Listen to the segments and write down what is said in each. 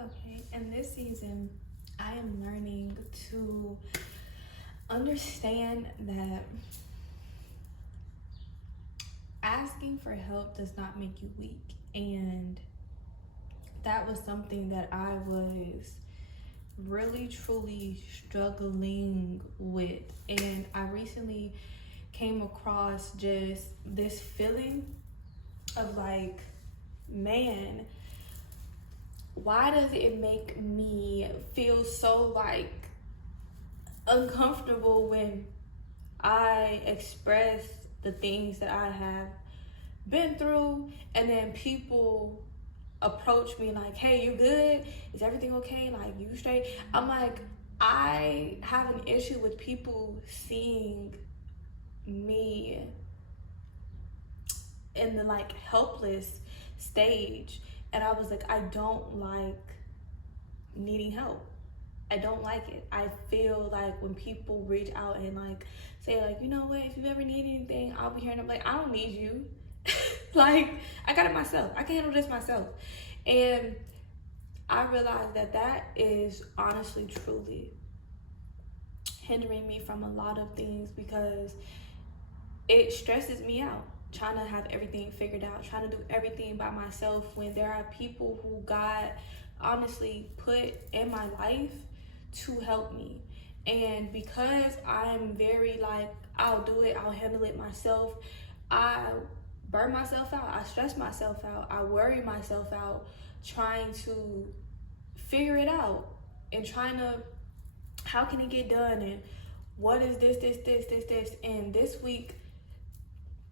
Okay, in this season, I am learning to understand that asking for help does not make you weak. And that was something that I was really truly struggling with. And I recently came across just this feeling of like, man, why does it make me feel so like uncomfortable when I express the things that I have been through, and then people approach me like, hey, you good? Is everything okay? Like, you straight? I'm like, I have an issue with people seeing me in the like helpless stage. And I was like, I don't like needing help. I don't like it. I feel like when people reach out and like say like, you know what, if you ever need anything, I'll be here. And I'm like, I don't need you. Like, I got it myself. I can handle this myself. And I realized that that is honestly, truly hindering me from a lot of things, because it stresses me out trying to have everything figured out, trying to do everything by myself, when there are people who God honestly put in my life to help me. And because I'm very like, I'll do it, I'll handle it myself, I burn myself out, I stress myself out, I worry myself out trying to figure it out and trying to, how can it get done, and what is this. And this week,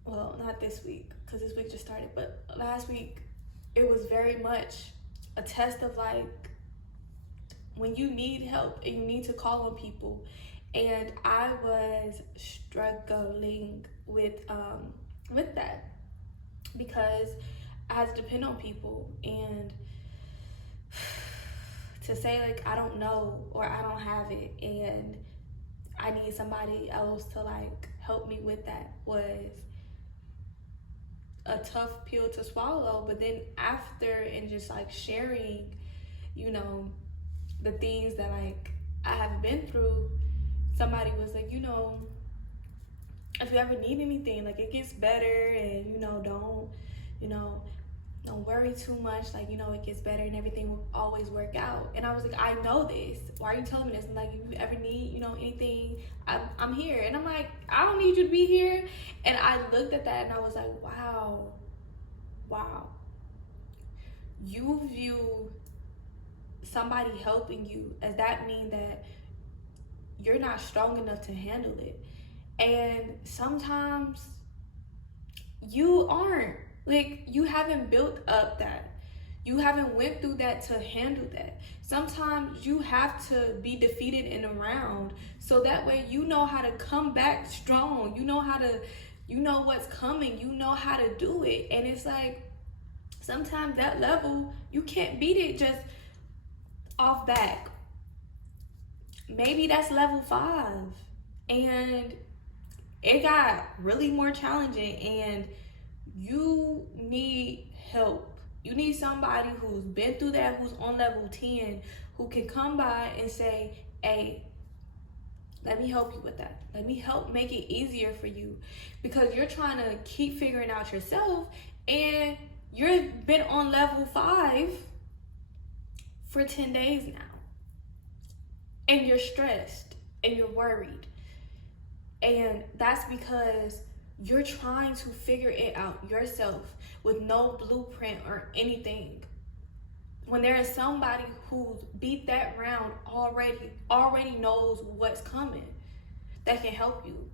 well, not this week because this week just started, but last week it was very much a test of like, when you need help and you need to call on people. And I was struggling with that, because I had to depend on people, and to say like I don't know or I don't have it and I need somebody else to like help me with that was a tough pill to swallow. But then after, and just like sharing, you know, the things that like I have been through, somebody was like, you know, if you ever need anything, like it gets better, and you know, don't worry too much, like, you know, it gets better and everything will always work out. And I was like, I know this, why are you telling me this? And like, if you ever need, you know, anything, I'm here. And I'm like, I don't need you to be here. And I looked at that and I was like, wow, you view somebody helping you as that mean that you're not strong enough to handle it. And sometimes you aren't, like, you haven't built up that, you haven't went through that to handle that. Sometimes you have to be defeated in a round, so that way you know how to come back strong, you know how to, you know what's coming, you know how to do it. And it's like, sometimes that level, you can't beat it just off back. Maybe that's level 5, and it got really more challenging, and you need help. You need somebody who's been through that, who's on level 10, who can come by and say, hey, let me help you with that. Let me help make it easier for you, because you're trying to keep figuring out yourself, and you've been on level 5 for 10 days now, and you're stressed and you're worried. And that's because you're trying to figure it out yourself with no blueprint or anything. When there is somebody who's beat that round already knows what's coming, that can help you.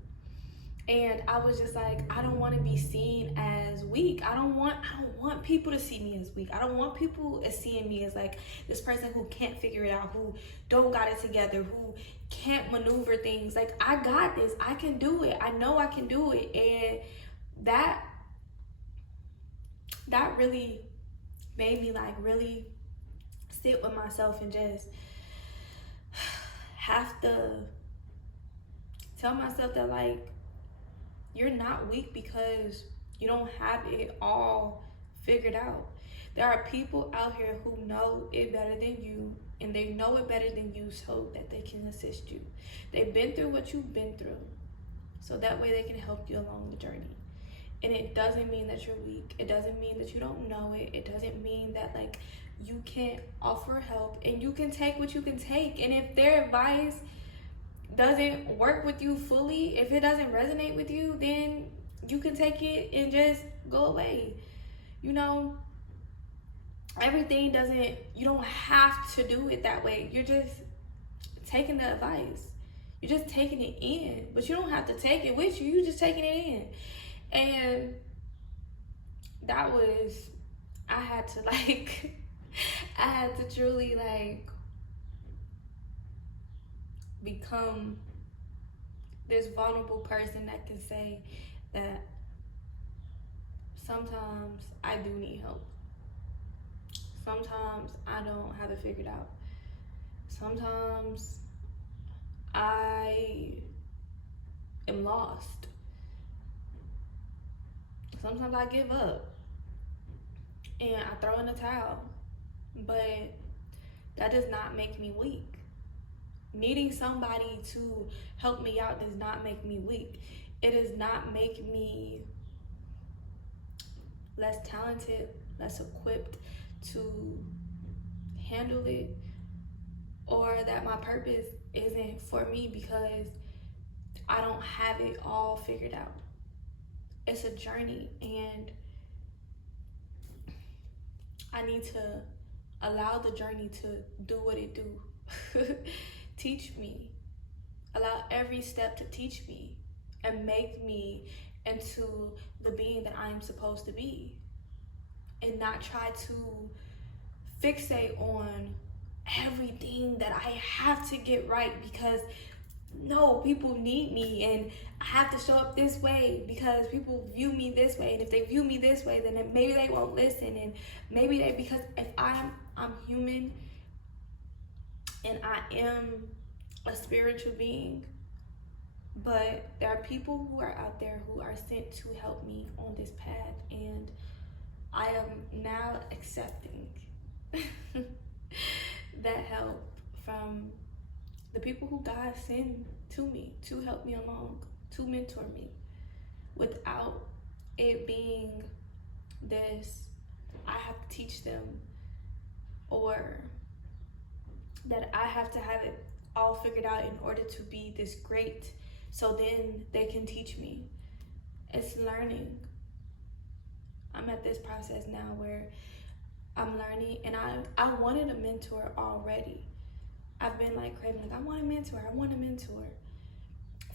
And I was just like, I don't want to be seen as weak. I don't want people to see me as weak. I don't want people seeing me as like this person who can't figure it out, who don't got it together, who can't maneuver things. Like, I got this. I can do it. I know I can do it. And that really made me like really sit with myself and just have to tell myself that like, you're not weak because you don't have it all figured out. There are people out here who know it better than you, and they know it better than you so that they can assist you. They've been through what you've been through, so that way they can help you along the journey. And it doesn't mean that you're weak. It doesn't mean that you don't know it. It doesn't mean that like you can't offer help, and you can take what you can take. And if their advice doesn't work with you fully, if it doesn't resonate with you, then you can take it and just go away. You know, everything doesn't, you don't have to do it that way. You're just taking the advice. You're just taking it in, but you don't have to take it with you. You're just taking it in. And that was, I had to like, I had to truly like become this vulnerable person that can say that sometimes I do need help. Sometimes I don't have it figured out. Sometimes I am lost. Sometimes I give up and I throw in the towel, but that does not make me weak. Needing somebody to help me out does not make me weak. It does not make me less talented, less equipped to handle it, or that my purpose isn't for me because I don't have it all figured out. It's a journey, and I need to allow the journey to do what it do. Teach me. Allow every step to teach me and make me into the being that I am supposed to be, and not try to fixate on everything that I have to get right because no, people need me and I have to show up this way because people view me this way, and if they view me this way, then maybe they won't listen, and maybe they, because if I'm human and I am a spiritual being, but there are people who are out there who are sent to help me on this path, and I am now accepting that help from the people who God sent to me to help me along, to mentor me, without it being this, I have to teach them, or that I have to have it all figured out in order to be this great, so then they can teach me. It's learning. I'm at this process now where I'm learning, and I wanted a mentor already. I've been like craving, like I want a mentor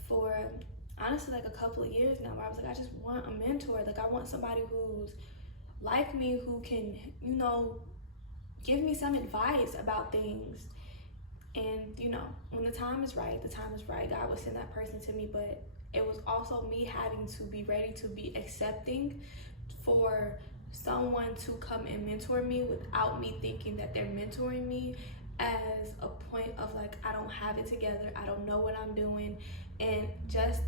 for honestly like a couple of years now, where I was like, I just want a mentor. Like I want somebody who's like me, who can, you know, give me some advice about things. And you know, when the time is right, God will send that person to me. But it was also me having to be ready to be accepting for someone to come and mentor me without me thinking that they're mentoring me as a point of like, I don't have it together, I don't know what I'm doing, and just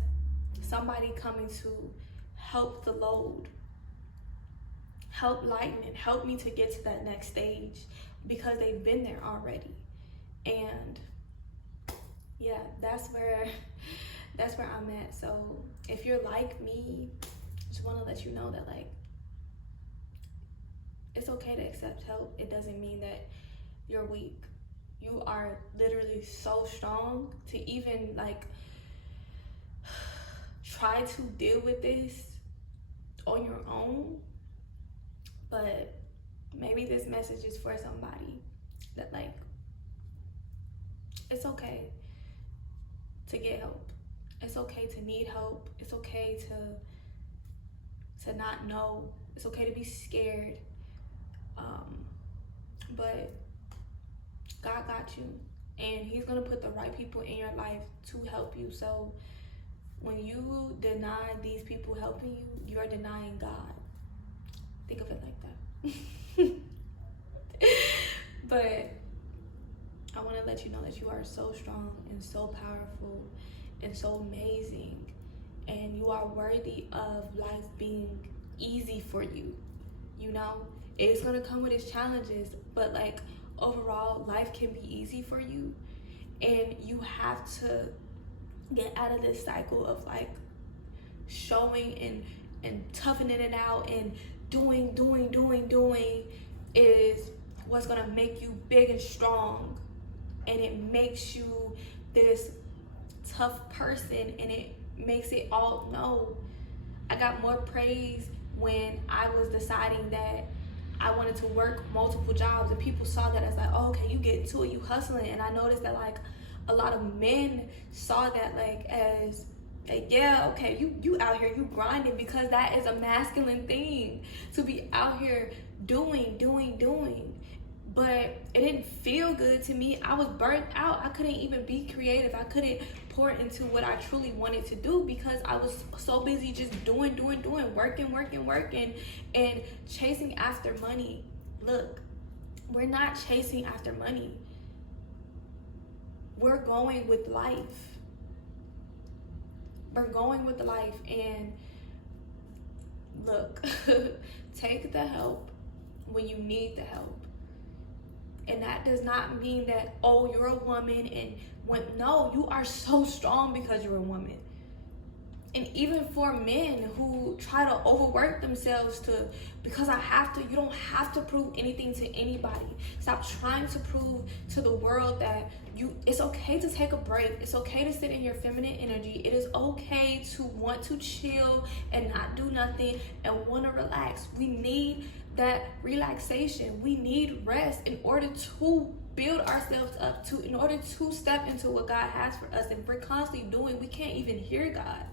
somebody coming to help the load, help lighten it, help me to get to that next stage because they've been there already. And yeah, that's where I'm at. So if you're like me, just want to let you know that like, it's okay to accept help. It doesn't mean that you're weak. You are literally so strong to even like try to deal with this on your own. But maybe this message is for somebody that like, it's okay to get help. It's okay to need help. It's okay to not know. It's okay to be scared. But God got you, and he's gonna put the right people in your life to help you. So when you deny these people helping you, you're denying God. Think of it like that. But I want to let you know that you are so strong and so powerful and so amazing, and you are worthy of life being easy for you. You know, It's gonna come with its challenges, but like overall, life can be easy for you, and you have to get out of this cycle of like showing and toughening it out and doing is what's gonna make you big and strong, and it makes you this tough person, and it makes it all no. I got more praise when I was deciding that I wanted to work multiple jobs, and people saw that as like, oh, okay, you get into it, you hustling. And I noticed that like a lot of men saw that like as like, yeah, okay, you out here, you grinding, because that is a masculine thing to be out here doing. But it didn't feel good to me. I was burnt out. I couldn't even be creative. I couldn't pour into what I truly wanted to do because I was so busy just doing, working, and chasing after money. Look, we're not chasing after money. We're going with life. We're going with life, and look, take the help when you need the help. And that does not mean that, oh, you're a woman and no, you are so strong because you're a woman. And even for men who try to overwork themselves because I have to, you don't have to prove anything to anybody. Stop trying to prove to the world that it's okay to take a break. It's okay to sit in your feminine energy. It is okay to want to chill and not do nothing and want to relax. We need that relaxation. We need rest in order to build ourselves up, in order to step into what God has for us. And if we're constantly doing, we can't even hear God.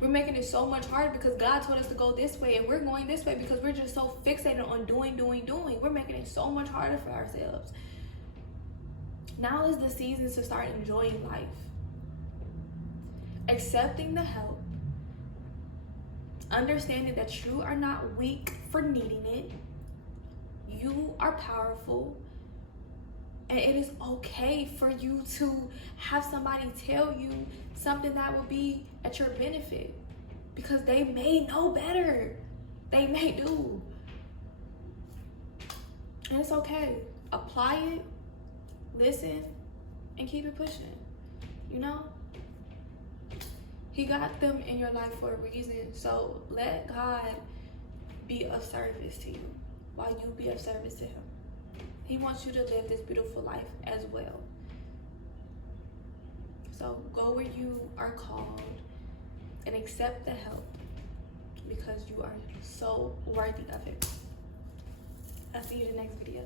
We're making it so much harder because God told us to go this way, and we're going this way because we're just so fixated on doing. We're making it so much harder for ourselves. Now is the season to start enjoying life. Accepting the help. Understanding that you are not weak for needing it. You are powerful. And it is okay for you to have somebody tell you something that will be at your benefit, because they may know better. They may do. And it's okay. Apply it, listen, and keep it pushing. You know? He got them in your life for a reason. So let God be of service to you while you be of service to him. He wants you to live this beautiful life as well. So go where you are called and accept the help, because you are so worthy of it. I'll see you in the next video.